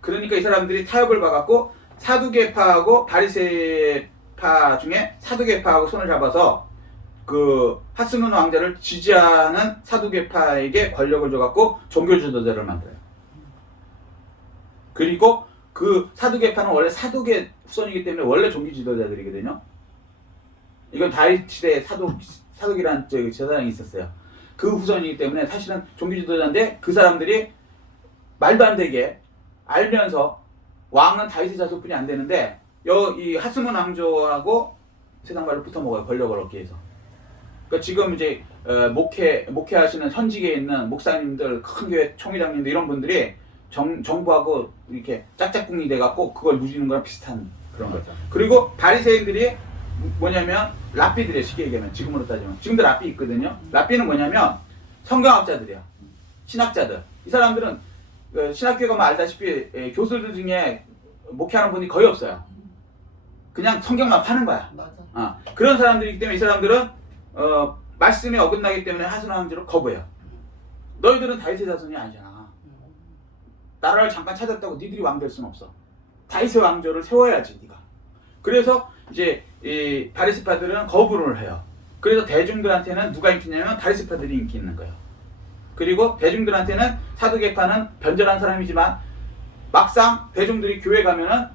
그러니까 이 사람들이 타협을 봐갖고 사두개파하고 바리새파 중에 사두개파하고 손을 잡아서 하스문 왕자를 지지하는 사두개파에게 권력을 줘갖고 종교 지도자를 만들어요. 그리고 그 사두개파는 원래 사두개 후손이기 때문에 원래 종교 지도자들이거든요. 이건 다윗 시대에 사두기라는 제사장이 있었어요. 그 후손이기 때문에 사실은 종교 지도자인데 그 사람들이 말도 안 되게 알면서 왕은 다윗의 자손뿐이 안 되는데 이 하스문 왕조하고 세상 말로 붙어 먹어요. 권력을 얻기 위해서. 그러니까 지금 이제 목회하시는 현직에 있는 목사님들, 큰 교회 총회장님들 이런 분들이 정부하고 이렇게 짝짝꿍이 돼갖고 그걸 누리는 거랑 비슷한 그런 거죠. 그리고 바리새인들이 뭐냐면 랍비들이에요. 쉽게 얘기하면 지금으로 따지면 지금도 랍비 있거든요. 랍비는 뭐냐면 성경학자들이야. 신학자들. 이 사람들은 신학교에 가면 알다시피 교수들 중에 목회하는 분이 거의 없어요. 그냥 성경만 파는 거야. 맞아. 그런 사람들이기 때문에 이 사람들은 말씀에 어긋나기 때문에 하스문 왕조를 거부해요. 너희들은 다윗의 자손이 아니잖아. 나라를 잠깐 찾았다고 니들이 왕 될 수는 없어. 다윗의 왕조를 세워야지 네가. 그래서 이제 이 바리새파들은 거부를 해요. 그래서 대중들한테는 누가 인기 있냐면 바리새파들이 인기 있는 거예요. 그리고 대중들한테는 사두개파는 변절한 사람이지만 막상 대중들이 교회 가면은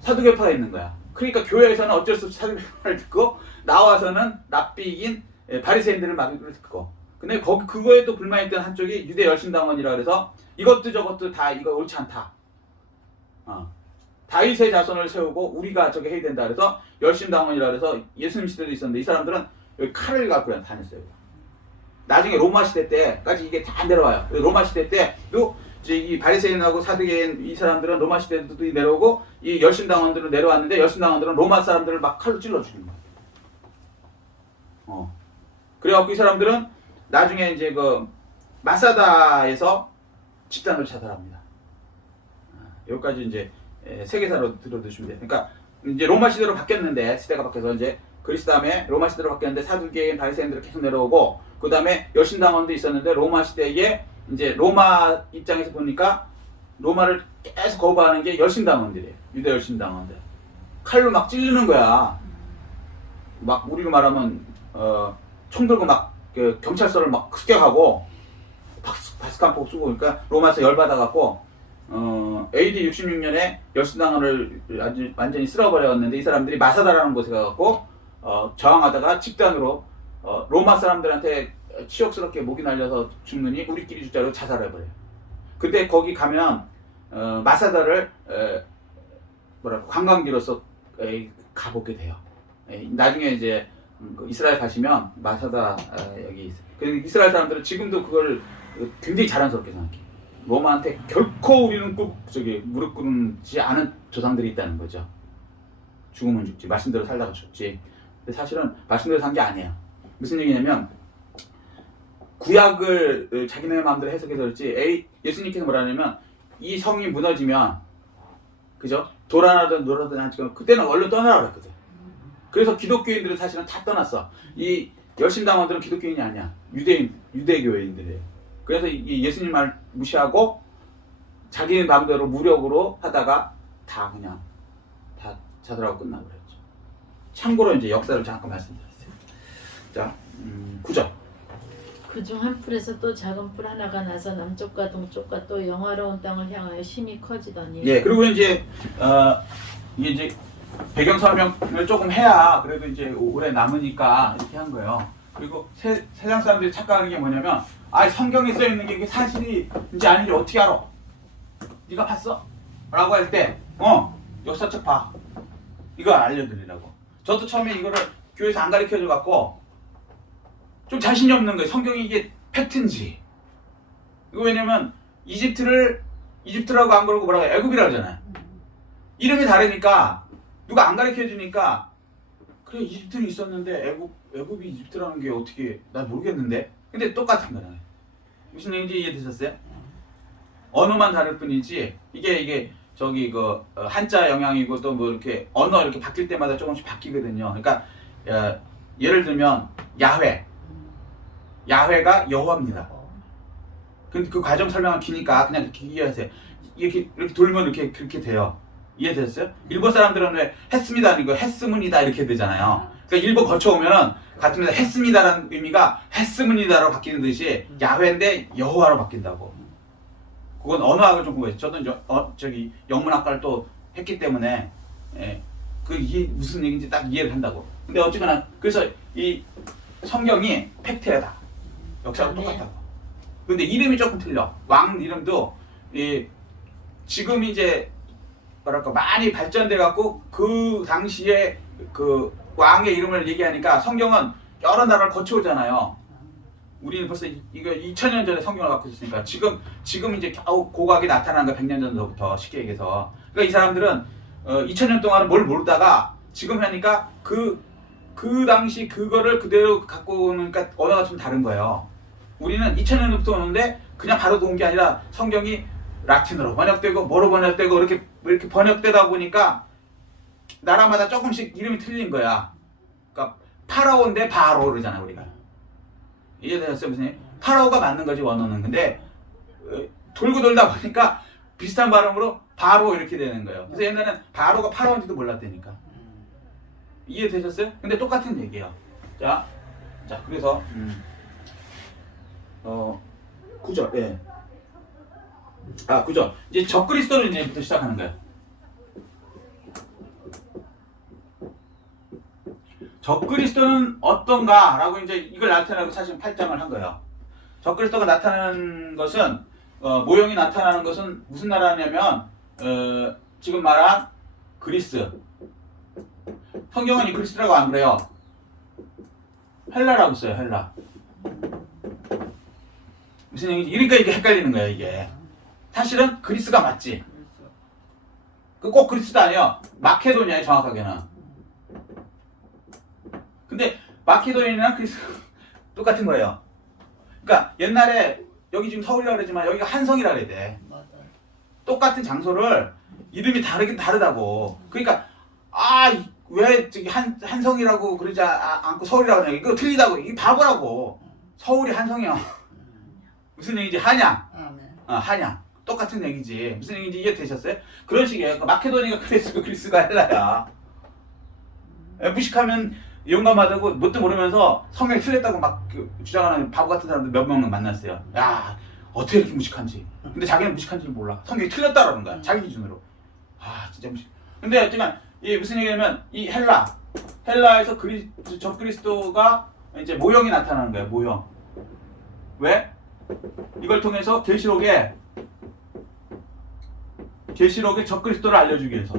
사두개파가 있는 거야. 그러니까 교회에서는 어쩔 수 없이 사두개파를 듣고 나와서는 랍비인 바리새인들을 막 듣고. 근데 그거에 또 불만이 있던 한쪽이 유대 열심당원이라 그래서 이것도 저것도 다 이거 옳지 않다. 다윗의 자손을 세우고 우리가 저게 해야 된다 그래서 열심당원이라 그래서 예수님 시대도 있었는데 이 사람들은 여기 칼을 갖고 다녔어요. 나중에 로마 시대 때까지 이게 다 내려와요. 로마 시대 때 이 바리새인하고 사두개인 이 사람들은 로마 시대도 내려오고 이 열심당원들은 내려왔는데 열심당원들은 로마 사람들을 막 칼로 찔러 죽인 거예요. 그래갖고 이 사람들은 나중에 이제 마사다에서 집단을 차별합니다. 여기까지 이제 세계사로 들어두시면 돼요. 그러니까 이제 로마 시대로 바뀌었는데 시대가 바뀌어서 이제 그리스 다음에 로마 시대로 바뀌었는데 사두개인 바리새인들이 계속 내려오고 그 다음에 열심당원도 있었는데 로마 시대에 이제 로마 입장에서 보니까 로마를 계속 거부하는 게 열심당원들이에요. 유대 열심당원들. 칼로 막 찔르는 거야. 막 우리로 말하면 총 들고 막 경찰서를 막 습격하고 바스칸포 쓰고 그러니까 로마에서 열받아갖고 AD 66년에 열신당을 완전히 쓸어버렸는데 이 사람들이 마사다라는 곳에 가갖고 저항하다가 집단으로 로마 사람들한테 치욕스럽게 목이 날려서 죽느니 우리끼리 죽자로 자살해버려요. 근데 거기 가면 마사다를 뭐랄까 관광지로서 가보게 돼요. 나중에 이제 이스라엘 가시면 마사다 여기 있어요. 그 이스라엘 사람들은 지금도 그걸 굉장히 자랑스럽게 생각해요. 로마한테 결코 우리는 꼭 무릎 꿇지 않은 조상들이 있다는 거죠. 죽으면 죽지, 말씀대로 살다가 죽지. 근데 사실은 말씀대로 산 게 아니에요. 무슨 얘기냐면 구약을 자기네 마음대로 해석해서 그렇지 예수님께서 뭐라냐면 이 성이 무너지면 그죠? 돌아나든 놀아든 하지만 그때는 얼른 떠나라 그랬거든. 그래서 기독교인들은 사실은 다 떠났어. 이 열심당원들은 기독교인이 아니야. 유대교인들이에요. 그래서 이 예수님 말 무시하고 자기 마음대로 무력으로 하다가 다 그냥 다 자살하고 끝나버렸죠. 참고로 이제 역사를 잠깐 말씀드렸어요. 자, 9절. 그중 한 풀에서 또 작은 풀 하나가 나서 남쪽과 동쪽과 또 영화로운 땅을 향하여 심히 커지더니. 예, 그리고 이제 이게 이제 배경 설명을 조금 해야 그래도 이제 오래 남으니까 이렇게 한 거예요. 그리고 세상 사람들이 착각하는 게 뭐냐면 성경에 써 있는 게 이게 사실인지 아닌지 어떻게 알아? 네가 봤어? 라고 할 때 역사책 봐. 이거 알려드리라고. 저도 처음에 이거를 교회에서 안 가르쳐줘 갖고 좀 자신이 없는 거예요. 성경이 이게 팩트인지. 이거 왜냐면 이집트라고 안 그러고 뭐라고 애굽이라고 하잖아요. 이름이 다르니까 누가 안 가르쳐주니까 그래 이집트는 있었는데 애굽이 이집트라는 게 어떻게 난 모르겠는데 근데 똑같은 거잖아요. 무슨 얘기인지 이해되셨어요? 언어만 다를 뿐이지 이게 저기 그 한자 영향이고 또 뭐 이렇게 언어 이렇게 바뀔 때마다 조금씩 바뀌거든요. 그러니까 예를 들면 야훼가 여호와입니다. 근데 그 과정 설명은 기니까 그냥 이렇게 이해하세요. 이렇게 돌면 그렇게 돼요. 이해되셨어요? 일본 사람들은 왜 했습니다 아니고 했으문이다 이렇게 되잖아요. 그러니까 일본 거쳐오면은 같은 데서 했습니다라는 의미가 했으문이다로 바뀌는 듯이 야훼인데 여호와로 바뀐다고. 그건 언어학을 좀 공부했어요. 저도 저기 영문학과를 또 했기 때문에 이게 무슨 얘기인지 딱 이해를 한다고. 근데 어쨌거나 그래서 이 성경이 팩트다. 역사가 똑같다고. 근데 이름이 조금 틀려. 왕 이름도 지금 이제 뭐랄까 많이 발전돼 갖고 그 당시에 그 왕의 이름을 얘기하니까 성경은 여러 나라를 거쳐오잖아요. 우리는 벌써 이거 2000년 전에 성경을 갖고 있었으니까 지금 이제 겨우 고각이 나타난 거 100년 전부터 쉽게 얘기해서. 그러니까 이 사람들은 2000년 동안은 뭘 모르다가 지금 하니까 그 당시 그거를 그대로 갖고 오니까 언어가 좀 다른 거예요. 우리는 2000년부터 오는데 그냥 바로 온 게 아니라 성경이 라틴어로 번역되고 뭐로 번역되고 이렇게 번역되다 보니까 나라마다 조금씩 이름이 틀린 거야. 그러니까 파라오인데 바로 그러잖아 우리가. 이해되셨어요? 무슨 파라오가 맞는 거지 원어는. 근데 돌고 돌다 보니까 비슷한 발음으로 바로 이렇게 되는 거예요. 그래서 옛날에는 바로가 파라오인지도 몰랐다니까. 이해되셨어요? 근데 똑같은 얘기예요. 자 그래서 9절. 예. 9절. 이제 적그리스도는 이제부터 시작하는 거예요. 적그리스도는 어떤가? 라고 이제 이걸 나타내고 사실 8장을 한 거예요. 적그리스도가 나타나는 것은 모형이 나타나는 것은 무슨 나라냐면 지금 말한 그리스. 성경은 이 그리스라고 안 그래요. 헬라라고 써요. 헬라. 무슨 얘기지? 그러니까 이게 헷갈리는 거예요. 이게 사실은 그리스가 맞지. 꼭 그리스도 아니에요. 마케도니아에 정확하게는. 근데 마케도니아랑 그리스 똑같은 거예요. 그러니까 옛날에 여기 지금 서울이라고 그러지만 여기가 한성이라고 그래야 돼. 똑같은 장소를 이름이 다르긴 다르다고. 그러니까 왜 저기 한성이라고 그러지 않고 서울이라고 하냐. 이거 틀리다고. 이게 바보라고. 서울이 한성이야. 무슨 얘기지? 한양. 한양. 똑같은 얘기지. 무슨 얘기인지 이해되셨어요? 그런 식이에요. 그러니까 마케도니아가 그리스가 헬라야. 무식하면 용감하다고 뭣도 모르면서 성경이 틀렸다고 막 주장하는 바보 같은 사람들 몇 명은 만났어요. 야, 어떻게 이렇게 무식한지. 근데 자기는 무식한지를 몰라. 성경이 틀렸다라는 거야. 자기 기준으로. 아 진짜 무식. 근데 어쨌든 이 무슨 얘기냐면 이 헬라에서 적그리스도가 이제 모형이 나타나는 거예요. 모형. 왜? 이걸 통해서 계시록에 적그리스도를 알려주기 위해서.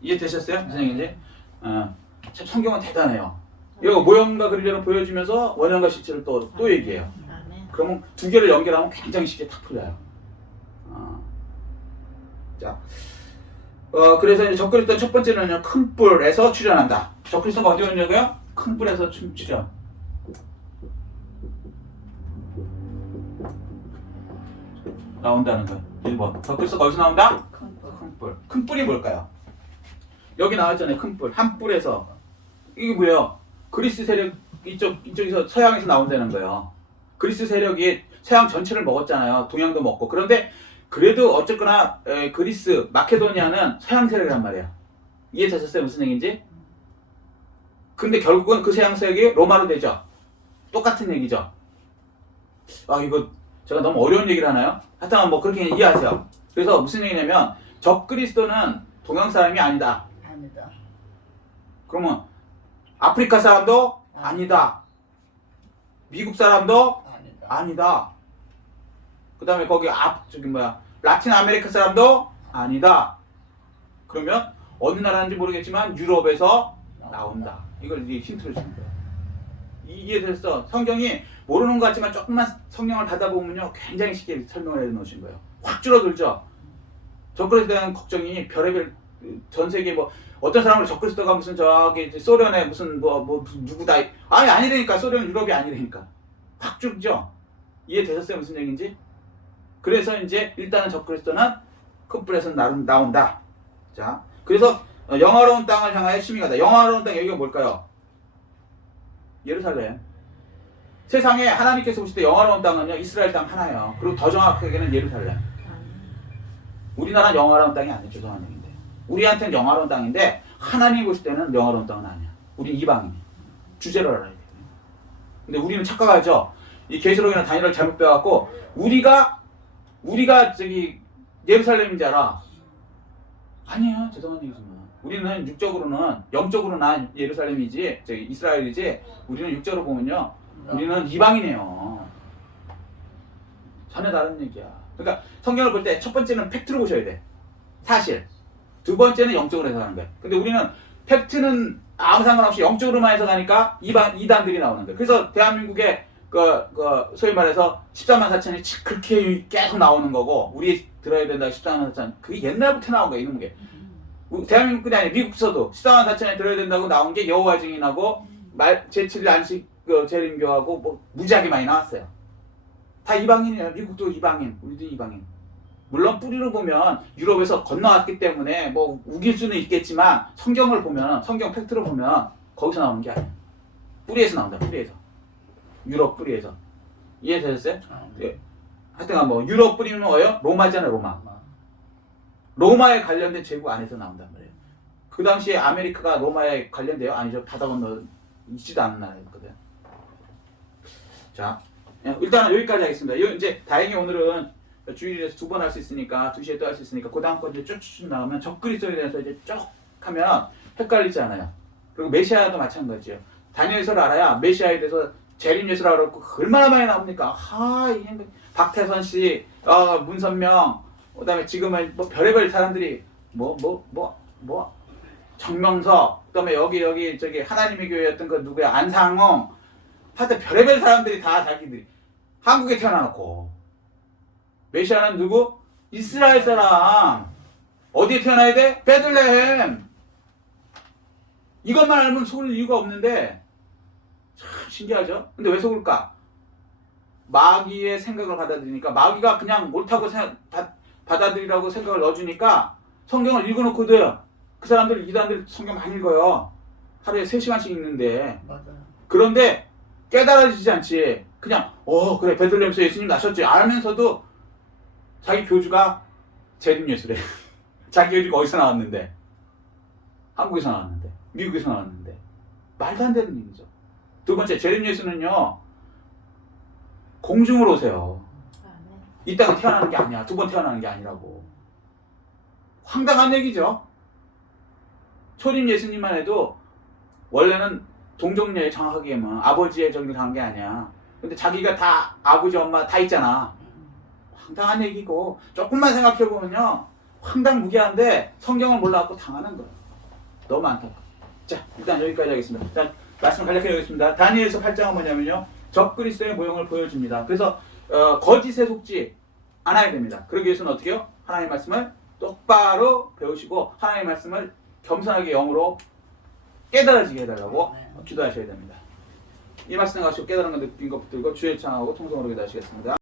이해되셨어요? 무슨 얘기인지? 참 성경은 대단해요. 이거 모형과 그림자로 보여주면서 원형과 실체를 또 얘기해요. 아멘. 그러면 두 개를 연결하면 굉장히 쉽게 탁 풀려요. 자, 그래서 이제 적그리스도 첫 번째는요, 큰 뿔에서 출현한다. 적그리스도가 어디 오냐고요? 큰 뿔에서 출현. 나온다는 거예요. 1번. 적그리스도가 어디서 나온다? 큰 뿔. 큰 뿔이 뭘까요? 여기 나왔잖아요. 큰 뿔. 한 뿔에서. 이게 뭐예요? 그리스 세력 이쪽에서 서양에서 나온다는 거예요. 그리스 세력이 서양 전체를 먹었잖아요. 동양도 먹고. 그런데 그래도 어쨌거나 그리스, 마케도니아는 서양 세력이란 말이에요. 이해되셨어요? 무슨 얘기인지? 근데 결국은 그 서양 세력이 로마로 되죠. 똑같은 얘기죠. 이거 제가 너무 어려운 얘기를 하나요? 하여튼 뭐 그렇게 이해하세요. 그래서 무슨 얘기냐면 적그리스도는 동양 사람이 아니다. 아니다. 그러면 아프리카 사람도 아니다. 미국 사람도 아니다. 그 다음에 거기 라틴 아메리카 사람도 아니다. 그러면 어느 나라인지 모르겠지만 유럽에서 나온다. 이걸 이제 힌트를 주는 거예요. 이해됐어? 성경이 모르는 것 같지만 조금만 성경을 받아보면요 굉장히 쉽게 설명을 해놓으신 거예요. 확 줄어들죠? 적그리스도에 대한 걱정이 별의별 전 세계 뭐 어떤 사람은 적그리스도가 무슨 저기 소련의 무슨 무슨 누구다 아니라니까. 소련 유럽이 아니라니까. 확 줄죠? 이해되셨어요? 무슨 얘기인지? 그래서 이제 일단은 적그리스도는 큰 뿔에서 나온다. 자, 그래서 영화로운 땅을 향하여 심히 가다. 영화로운 땅 여기가 뭘까요? 예루살렘. 세상에 하나님께서 보실 때 영화로운 땅은요 이스라엘 땅 하나예요. 그리고 더 정확하게는 예루살렘. 우리나라는 영화로운 땅이 아니에요. 죄송한 얘기인데 우리한테는 영화로운 땅인데 하나님이 보실 때는 영화로운 땅은 아니야. 우린 이방인이야. 주제를 알아야 돼. 근데 우리는 착각하죠. 이 계시록이나 다니엘을 잘못 배워갖고 우리가 저기 예루살렘인 줄 알아. 아니에요. 죄송한 얘기지만 우리는 육적으로는 영적으로는 예루살렘이지 저기 이스라엘이지. 우리는 육적으로 보면요 우리는 이방이네요. 전혀 다른 얘기야. 그러니까 성경을 볼 때 첫 번째는 팩트로 보셔야 돼. 사실. 두 번째는 영적으로 해석하는 거야. 근데 우리는 팩트는 아무 상관없이 영적으로만 해석하니까 이단들이 나오는 거야. 그래서 대한민국에 소위 말해서 14만 4천이 그렇게 계속 나오는 거고 우리 들어야 된다 14만 4천 그게 옛날부터 나온 거야. 이런 게. 대한민국이 아니라 미국서도 14만 4천에 들어야 된다고 나온 게 여호와 증인하고 제7일 안식 재림교하고 뭐 무지하게 많이 나왔어요. 다 이방인이에요. 미국도 이방인, 우리도 이방인. 물론 뿌리로 보면 유럽에서 건너왔기 때문에 뭐 우길 수는 있겠지만 성경을 보면 성경 팩트로 보면 거기서 나오는 게 아니에요. 뿌리에서 나온다. 뿌리에서. 유럽 뿌리에서. 이해되셨어요? 예. 하여튼 뭐 유럽 뿌리는 뭐예요? 로마잖아요. 로마. 로마에 관련된 제국 안에서 나온단 말이에요. 그 당시에 아메리카가 로마에 관련돼요? 아니죠. 바다 건너 있지도 않은 나라였거든. 자, 일단은 여기까지 하겠습니다. 이제 다행히 오늘은 주일에서 2번 할 수 있으니까 2시에 또 할 수 있으니까 그 다음 거 이제 쭉 나오면 적그리스도에 대해서 이제 쭉 하면 헷갈리지 않아요. 그리고 메시아도 마찬가지예요. 다니엘서를 알아야 메시아에 대해서 재림 예수라고 그러고 얼마나 많이 나옵니까? 박태선 씨, 문선명, 그다음에 지금은 뭐 별의별 사람들이 정명석, 그다음에 여기 저기 하나님의 교회였던 그 누구야 안상홍, 하여튼 별의별 사람들이 다 자기들이 한국에 태어나놓고 메시아는 누구? 이스라엘 사람. 어디에 태어나야 돼? 베들레헴. 이것만 알면 속을 이유가 없는데 참 신기하죠? 근데 왜 속을까? 마귀의 생각을 받아들이니까 마귀가 그냥 옳다고 받아들이라고 생각을 넣어주니까 성경을 읽어놓거든. 그 사람들 이단들 성경 많이 읽어요. 하루에 3시간씩 읽는데. 맞아요. 그런데 깨달아지지 않지. 그냥 그래 베들레헴에서 예수님 나셨지 알면서도 자기 교주가 재림 예수래. 자기 교주가 어디서 나왔는데? 한국에서 나왔는데, 미국에서 나왔는데 말도 안 되는 얘기죠. 두 번째 재림 예수는요 공중으로 오세요. 아멘. 이 땅에 태어나는 게 아니야. 두 번 태어나는 게 아니라고. 황당한 얘기죠. 초림 예수님만 해도 원래는 동정녀에 장하게 하면 아버지의 정을 당한 게 아니야. 근데 자기가 다 아버지 엄마 다 있잖아. 황당한 얘기고 조금만 생각해보면요 황당무계한데 성경을 몰라갖고 당하는 거야. 너무 안타까워. 자 일단 여기까지 하겠습니다. 자 말씀 간략하게 하겠습니다. 다니엘서 8장은 뭐냐면요 적그리스도의 모형을 보여줍니다. 그래서 거짓에 속지 않아야 됩니다. 그러기 위해서는 어떻게 해요? 하나님의 말씀을 똑바로 배우시고 하나님의 말씀을 겸손하게 영으로 깨달아지게 해달라고 기도하셔야 됩니다. 이 말씀 가지고 깨달은 거 느낀 것 붙들고 주의 창하고 통성으로 기도하시겠습니다.